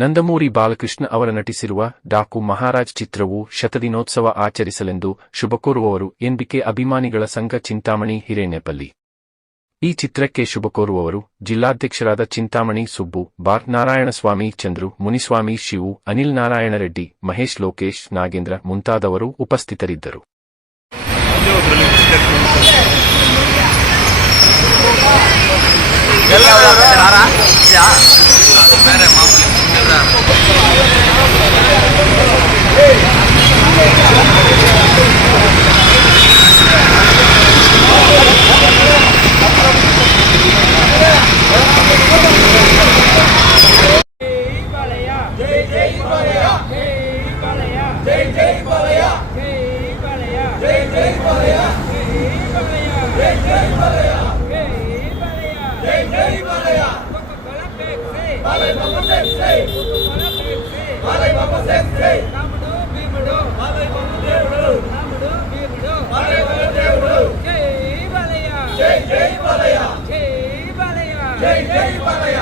ನಂದಮೂರಿ ಬಾಲಕೃಷ್ಣ ಅವರ ನಟಿಸಿರುವ ಡಾಕು ಮಹಾರಾಜ್ ಚಿತ್ರವು ಶತದಿನೋತ್ಸವ ಆಚರಿಸಲೆಂದು ಶುಭಕೋರುವವರು ಎನ್ಬಿಕೆ ಅಭಿಮಾನಿಗಳ ಸಂಘ ಚಿಂತಾಮಣಿ ಹಿರೇನೆಪಲ್ಲಿ. ಈ ಚಿತ್ರಕ್ಕೆ ಶುಭಕೋರುವವರು ಜಿಲ್ಲಾಧ್ಯಕ್ಷರಾದ ಚಿಂತಾಮಣಿ ಸುಬ್ಬು, ಬಾರ್ ನಾರಾಯಣಸ್ವಾಮಿ ಚಂದ್ರು, ಮುನಿಸ್ವಾಮಿ ಶಿವು, ಅನಿಲ್ ನಾರಾಯಣ ರೆಡ್ಡಿ, ಮಹೇಶ್ ಲೋಕೇಶ್, ನಾಗೇಂದ್ರ ಮುಂತಾದವರು ಉಪಸ್ಥಿತರಿದ್ದರು. ಜೈ జై జై బాలయ్య. జై జై బాలయ్య. జై జై బాలయ్య జై జై బాలయ్య జై జై బాలయ్య బాలయ్య బాబు శక్తి బాలయ్య బాబు శక్తి రాముడు భీముడు బాలయ్య బాబు దేవుడు రాముడు భీముడు బాలయ్య బాబు దేవుడు జై బాలయ్య జై జై బాలయ్య జై బాలయ్య. జై జై బాలయ్య.